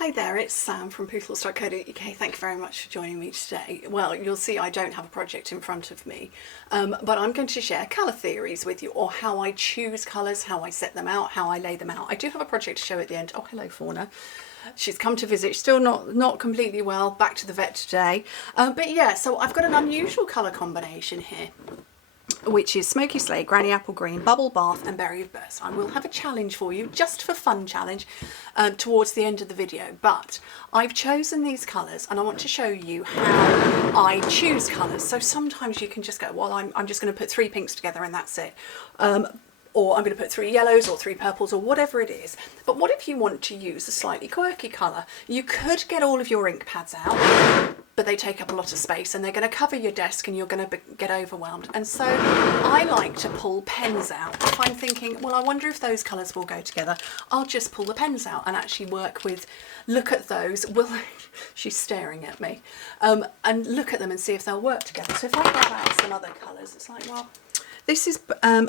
Hi there, it's Sam from Pootles.co.uk. Thank you very much for joining me today. Well, you'll see I don't have a project in front of me, but I'm going to share colour theories with you, or how I choose colours, how I set them out, how I lay them out. I do have a project to show at the end. Oh, hello, Fauna. She's come to visit, still not completely well, back to the vet today. But yeah, so I've got an unusual colour combination here, which is Smoky Slate, Granny Apple Green, Bubble Bath and Berry of Burst. I will have a challenge for you, just for fun challenge, towards the end of the video. But I've chosen these colours and I want to show you how I choose colours. So sometimes you can just go, well, I'm just going to put 3 pinks together and that's it. Or I'm going to put 3 yellows or 3 purples or whatever it is. But what if you want to use a slightly quirky colour? You could get all of your ink pads out, but they take up a lot of space and they're going to cover your desk and you're going to get overwhelmed. And so I like to pull pens out. If I'm thinking, well, I wonder if those colours will go together, I'll just pull the pens out and actually work with, look at those, she's staring at me, and look at them and see if they'll work together. So if I grab out some other colours, it's like, well, this is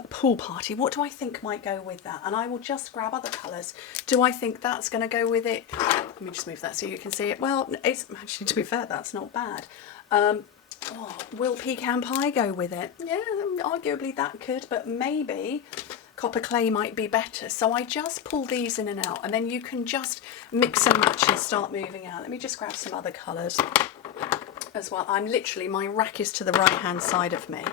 Pool Party. What do I think might go with that? And I will just grab other colours. Do I think that's going to go with it? Let me just move that so you can see it. Well, it's actually, to be fair, that's not bad. Will Pecan Pie go with it? Yeah, arguably that could, but maybe Copper Clay might be better. So I just pull these in and out, and then you can just mix and match and start moving out. Let me just grab some other colours as well. I'm literally, my rack is to the right hand side of me.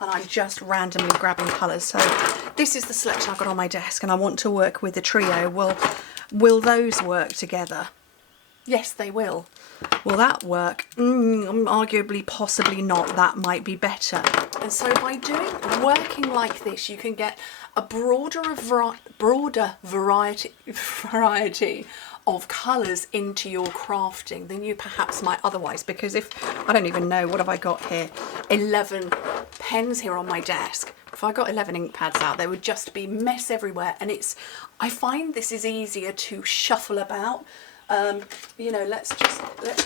And I'm just randomly grabbing colours. So this is the selection I've got on my desk and I want to work with the trio. Will those work together? Yes, they will. Will that work? Arguably, possibly not. That might be better. And so by working like this, you can get a broader variety of colours into your crafting than you perhaps might otherwise. Because if, I don't even know, what have I got here? 11 pens here on my desk. If I got 11 ink pads out, there would just be mess everywhere. And I find this is easier to shuffle about. You know, let's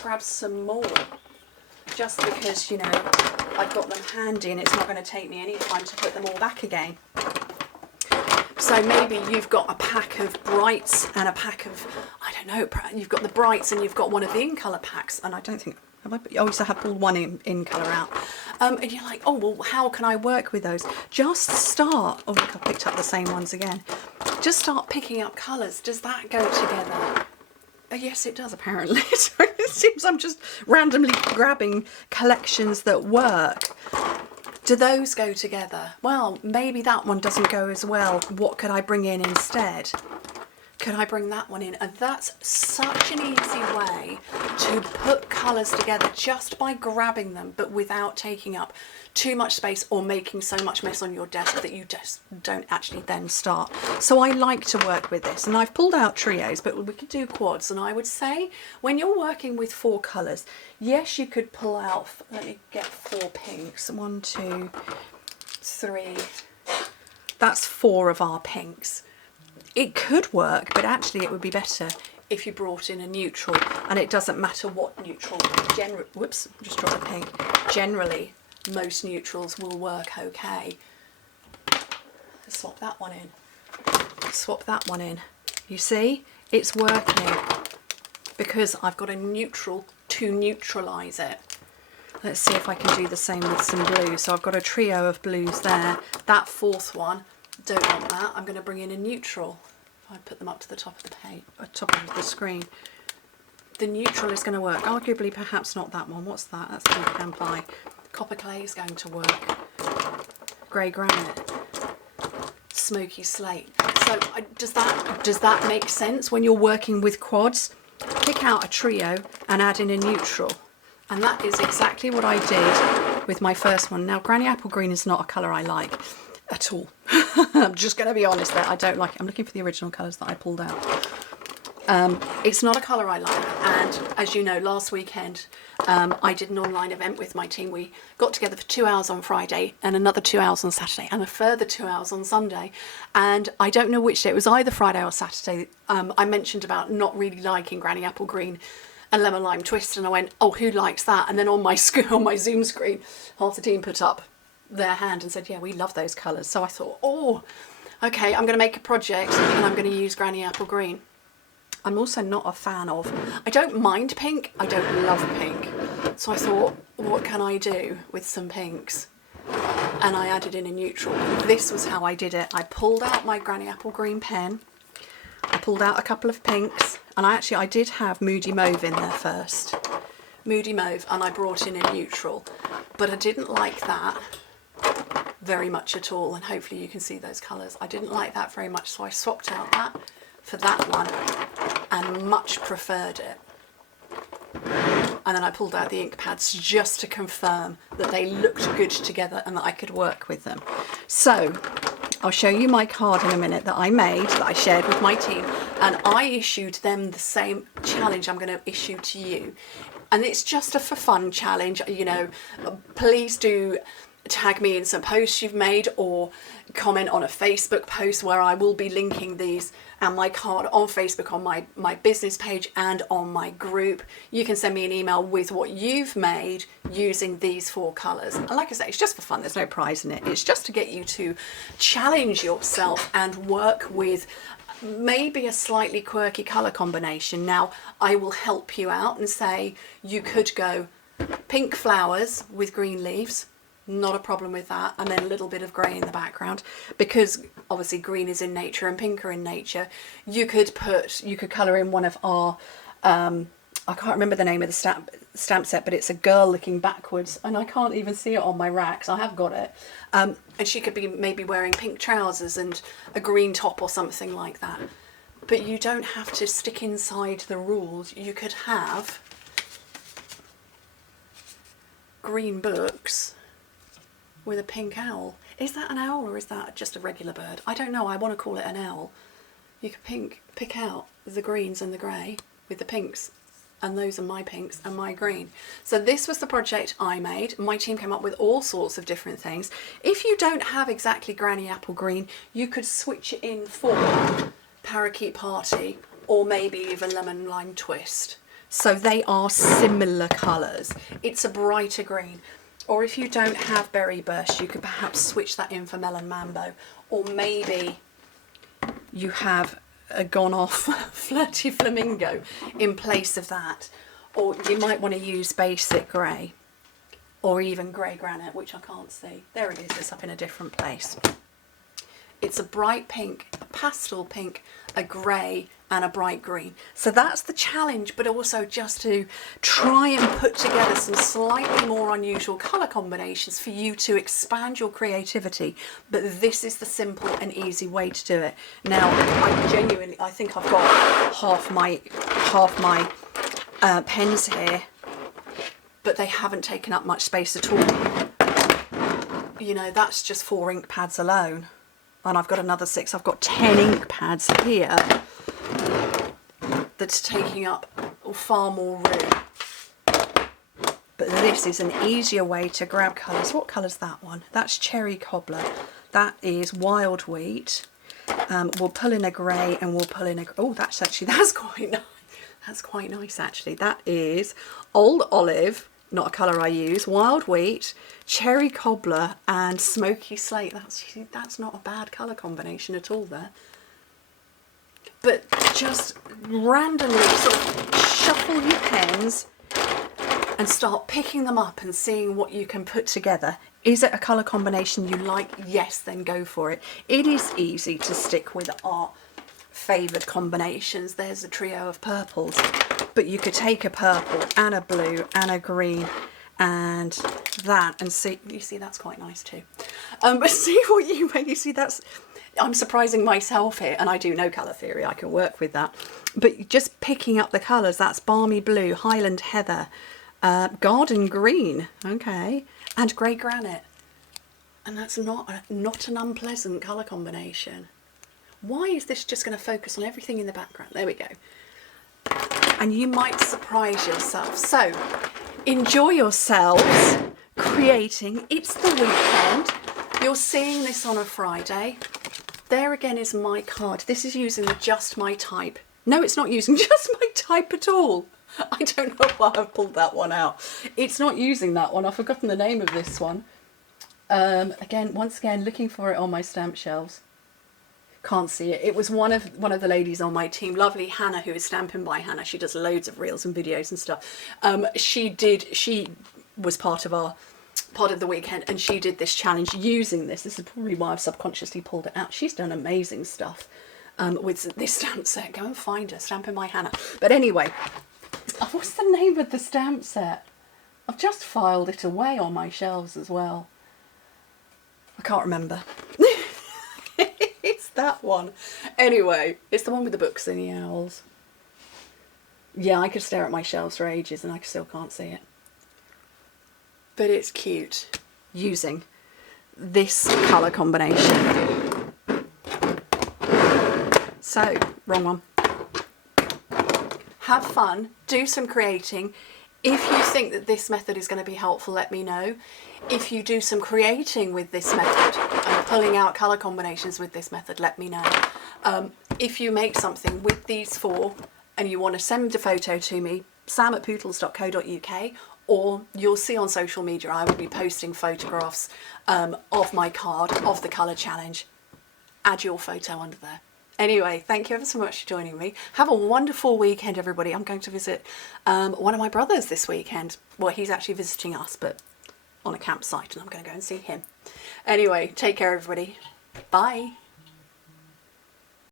grab some more. Just because, you know, I've got them handy and it's not going to take me any time to put them all back again. So maybe you've got a pack of brights and a pack of, I don't know, you've got the brights and you've got one of the in colour packs, and I don't think, have I? Oh, so I have pulled one in colour out. And you're like, oh, well, how can I work with those? Just start, oh look, I picked up the same ones again. Just start picking up colours. Does that go together? Yes, it does, apparently. So it seems I'm just randomly grabbing collections that work. Do those go together? Well, maybe that one doesn't go as well. What could I bring in instead? Could I bring that one in? And that's such an easy way to put colours together just by grabbing them, but without taking up too much space or making so much mess on your desk that you just don't actually then start. So I like to work with this, and I've pulled out trios, but we could do quads. And I would say when you're working with 4 colours, yes, you could pull out, let me get 4 pinks. 1, 2, 3. That's 4 of our pinks. It could work, but actually it would be better if you brought in a neutral, and it doesn't matter what neutral. Whoops, just dropped the pink. Generally, most neutrals will work okay. Let's swap that one in. Swap that one in. You see, it's working because I've got a neutral to neutralise it. Let's see if I can do the same with some blue. So I've got a trio of blues there. That 4th one, don't want that. I'm going to bring in a neutral. I put them up to the top of the page, top of the screen. The neutral is going to work. Arguably, perhaps not that one. What's that? That's Pecan Pie. Copper Clay is going to work. Grey Granite. Smoky Slate. So does that make sense when you're working with quads? Pick out a trio and add in a neutral. And that is exactly what I did with my first one. Now, Granny Apple Green is not a colour I like at all. I'm just going to be honest there. I don't like it. I'm looking for the original colours that I pulled out. It's not a colour I like, and as you know, last weekend I did an online event with my team. We got together for 2 hours on Friday and another 2 hours on Saturday and a further 2 hours on Sunday, and I don't know which day, it was either Friday or Saturday, I mentioned about not really liking Granny Apple Green and Lemon Lime Twist, and I went, oh, who likes that? And then on my Zoom screen, half the team put up their hand and said, yeah, we love those colours. So I thought, oh, okay, I'm going to make a project and I'm going to use Granny Apple Green. I'm also not a fan of, I don't mind pink, I don't love pink. So I thought, what can I do with some pinks? And I added in a neutral. This was how I did it. I pulled out my Granny Apple Green pen, I pulled out a couple of pinks, and I did have Moody Mauve in there first. Moody Mauve, and I brought in a neutral. But I didn't like that very much at all, and hopefully you can see those colours. I didn't like that very much, so I swapped out that for that one and much preferred it. And then I pulled out the ink pads just to confirm that they looked good together and that I could work with them. So I'll show you my card in a minute that I made, that I shared with my team, and I issued them the same challenge I'm going to issue to you. And it's just a for fun challenge, you know. Please do tag me in some posts you've made or comment on a Facebook post where I will be linking these and my card on Facebook on my business page and on my group. You can send me an email with what you've made using these 4 colours. And like I say, it's just for fun, there's no prize in it. It's just to get you to challenge yourself and work with maybe a slightly quirky colour combination. Now, I will help you out and say you could go pink flowers with green leaves, not a problem with that, and then a little bit of grey in the background, because obviously green is in nature and pink are in nature. You could colour in one of our, I can't remember the name of the stamp set, but it's a girl looking backwards, and I can't even see it on my racks. I have got it. And she could be maybe wearing pink trousers and a green top or something like that. But you don't have to stick inside the rules. You could have green books with a pink owl. Is that an owl or is that just a regular bird? I don't know, I want to call it an owl. You could pick out the greens and the grey with the pinks, and those are my pinks and my green. So this was the project I made. My team came up with all sorts of different things. If you don't have exactly Granny Apple Green, you could switch it in for Parakeet Party or maybe even Lemon Lime Twist. So they are similar colours. It's a brighter green. Or if you don't have Berry Burst, you could perhaps switch that in for Melon Mambo. Or maybe you have a gone off Flirty Flamingo in place of that. Or you might want to use Basic Grey. Or even Grey Granite, which I can't see. There it is, it's up in a different place. It's a bright pink, a pastel pink, a grey and a bright green. So that's the challenge, but also just to try and put together some slightly more unusual colour combinations for you to expand your creativity. But this is the simple and easy way to do it. Now, I think I've got half my pens here, but they haven't taken up much space at all. You know, that's just 4 ink pads alone. And I've got another 6. I've got 10 ink pads here that's taking up far more room. But this is an easier way to grab colours. What colour's that one? That's Cherry Cobbler. That is Wild Wheat. We'll pull in a grey and we'll pull in a... Oh, that's quite nice. That's quite nice, actually. That is Old Olive, not a colour I use, Wild Wheat, Cherry Cobbler and Smoky Slate. That's not a bad colour combination at all there. But just randomly sort of shuffle your pens and start picking them up and seeing what you can put together. Is it a colour combination you like? Yes, then go for it. It is easy to stick with our favoured combinations. There's a trio of purples, but you could take a purple and a blue and a green and that, and see, you see that's quite nice too. But see what you make. You see, that's, I'm surprising myself here, and I do know colour theory, I can work with that. But just picking up the colours, that's Balmy Blue, Highland Heather, Garden Green, okay, and Grey Granite. And that's not an unpleasant colour combination. Why is this just going to focus on everything in the background? There we go. And you might surprise yourself. So, enjoy yourselves creating. It's the weekend. You're seeing this on a Friday. There again is my card. This is using the Just My Type. No, it's not using Just My Type at all. I don't know why I've pulled that one out. It's not using that one. I've forgotten the name of this one. Once again, looking for it on my stamp shelves. Can't see it. It was one of the ladies on my team, lovely Hannah, who is Stamping by Hannah. She does loads of reels and videos and stuff. She was part of the weekend, and she did this challenge using this. This is probably why I've subconsciously pulled it out. She's done amazing stuff with this stamp set. Go and find her, Stamping by Hannah. But anyway, what's the name of the stamp set? I've just filed it away on my shelves as well. I can't remember. It's that one. Anyway, it's the one with the books and the owls. Yeah, I could stare at my shelves for ages and I still can't see it. But it's cute using this colour combination. So, wrong one. Have fun, do some creating. If you think that this method is going to be helpful, let me know. If you do some creating with this method and pulling out colour combinations with this method, let me know. If you make something with these four and you want to send a photo to me, sam@pootles.co.uk, or you'll see on social media I will be posting photographs of my card, of the colour challenge. Add your photo under there. Anyway, thank you ever so much for joining me. Have a wonderful weekend, everybody. I'm going to visit one of my brothers this weekend. Well, he's actually visiting us, but on a campsite, and I'm going to go and see him. Anyway, take care, everybody. Bye.